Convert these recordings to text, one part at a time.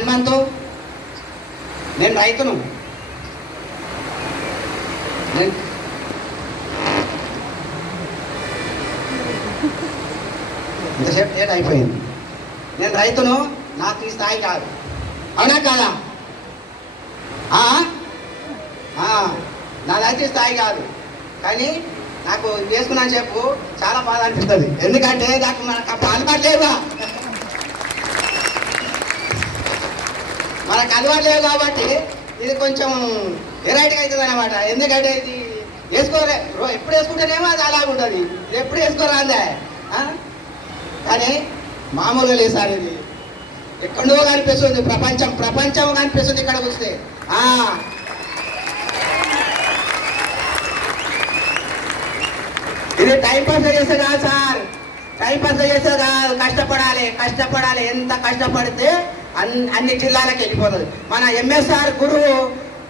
హనుమంతు, నేను రైతును. ఇంతసేపు డేట్ అయిపోయింది. నేను రైతును, నాకు ఈ స్థాయి కాదు. అవునా కాదా? నాదైతే స్థాయి కాదు. కానీ నాకు చేసుకున్నాను చెప్పు చాలా బాధ అనిపిస్తుంది. ఎందుకంటే నాకు మనకు అలవాటు లేవుగా, మనకు అలవాటు లేవు కాబట్టి ఇది కొంచెం వెరైటీగా అవుతుంది అనమాట. ఎందుకంటే ఇది వేసుకోలే, ఎప్పుడు వేసుకుంటేనేమో అది అలాగ ఉంటుంది, ఇది ఎప్పుడు వేసుకోరాందే. కానీ మామూలుగా లేదు సార్, ఇది ఎక్కడో కనిపిస్తుంది, ప్రపంచం కనిపిస్తుంది ఇక్కడ వస్తే. ఇది టైం పాస్ చేస్తే కాదు సార్, టైం పాస్ చేస్తే కాదు, కష్టపడాలి. ఎంత కష్టపడితే అన్ని జిల్లాలకు వెళ్ళిపోతుంది. మన ఎంఎస్ఆర్ గురువు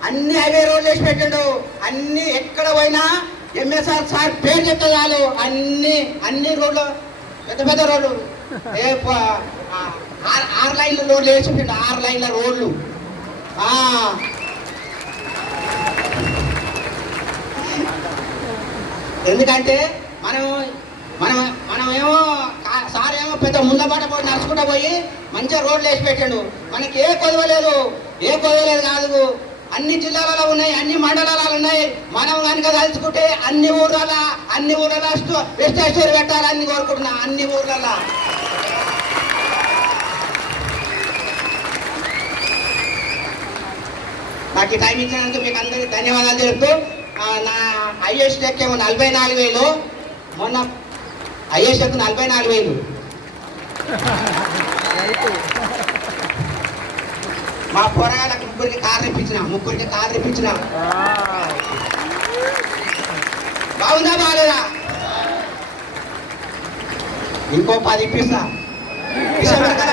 అన్ని హైవే రోడ్లు వేసి పెట్టండు. అన్ని ఎక్కడ పోయినా ఎంఎస్ఆర్ సార్ పేరు చెప్తే చాలు, అన్ని రోడ్లు, పెద్ద రోడ్లు, 6 లైన్ల రోడ్లు వేసి పెట్టండు. 6 లైన్ల రోడ్లు. ఎందుకంటే మనమేమో సార్ ఏమో పెద్ద ముందబాట పోయి నడుచుకుంటూ పోయి మంచిగా రోడ్లు వేసి పెట్టాడు. మనకి ఏ కొదవలేదు కాదు, అన్ని జిల్లాలలో ఉన్నాయి, అన్ని మండలాలలో ఉన్నాయి. మనం కనుక తలుచుకుంటే అన్ని ఊర్లలో వెస్టేశ్వరి పెట్టాలని కోరుకుంటున్నా. అన్ని ఊర్లలో నాకు ఈ టైం ఇచ్చినందుకు మీకు అందరికీ ధన్యవాదాలు తెలుపుతూ, నా హైయెస్ట్ లెక్క ఏమో 44,000, మొన్న హైయెస్ట్ లెక్క 44,000. మా పోరగాళ్ళకి ముగ్గురికి కారు ఇప్పించిన. బాగుందా బాగాలేదా? ఇంకో 10 ఇప్పిస్తా,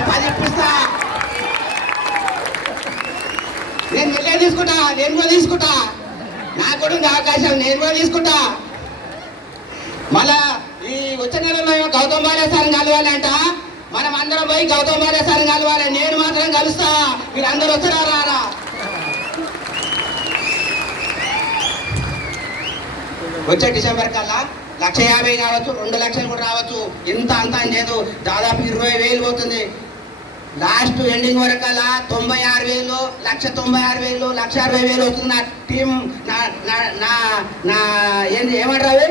10 ఇప్పిస్తా. నేను కూడా తీసుకుంటా, నాకు కూడా ఉంది అవకాశం, నేను కూడా తీసుకుంటా. మళ్ళా ఈ వచ్చే నెలలో గౌతమ్ బాలే సార్ని కలవాలంట. మనం అందరం పోయి గౌతమ్ బాలే సార్ని కలవాలి. నేను మాత్రం కలుస్తా, మీరు అందరూ వస్తారా రారా? వచ్చే డిసెంబర్ కల్లా 1,50,000 కావచ్చు, 2 లక్షలు కూడా రావచ్చు. ఇంత అంతా లేదు, దాదాపు 20,000 పోతుంది. లాస్ట్ ఎండింగ్ వరకు అలా 96,000, 1,96,000, 1,60,000 వస్తుంది. నా టీం నా ఏంది ఏమంటారు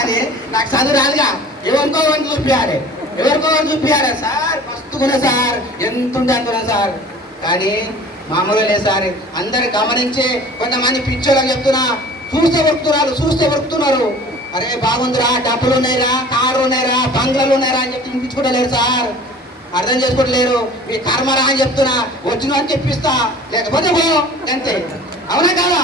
అది నాకు చదువు రాదుగా, ఎవరికో చూపించాలి సార్. మస్తుకున్నా సార్, ఎంత ఉంటే అనుకున్నా సార్. కానీ మామూలుగా లేదు సార్. అందరు గమనించి కొంతమంది పిచ్చోళ్ళని చెప్తున్నా, చూస్తే వరుకుతున్నారు. అరే బాగుందిరా, డబ్బులు ఉన్నాయిరా, కారు ఉన్నాయిరా, బంగ్లాలు ఉన్నాయిరా అని చెప్పి వినిపించుకోవట్లేరు సార్. అర్థం చేసుకోవట్లేరు. మీ కర్మరా అని చెప్తున్నా, వచ్చిన అని చెప్పిస్తా, లేకపోతే పో అంతే. అవునా కాదా?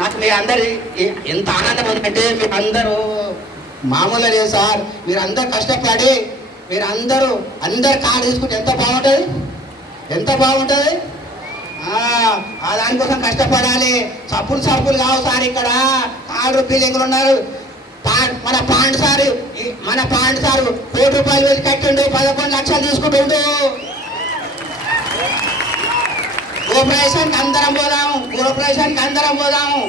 నాకు మీ అందరి ఎంత ఆనందం ఉందంటే, మీకు అందరూ మామూలు లేదు సార్. మీరు అందరు కష్టపడి అందరు కారు తీసుకుంటే ఎంత బాగుంటుంది. దానికోసం కష్టపడాలి. చప్పులు కావు సార్. ఇక్కడ కారు బిల్డింగ్లు ఉన్నారు. మన పాండ్ సార్ 1,00,00,000 వెళ్ళి కట్టిండు, 11 లక్షలు తీసుకుంటుండు. గృహప్రవేశానికి అందరం పోదాము.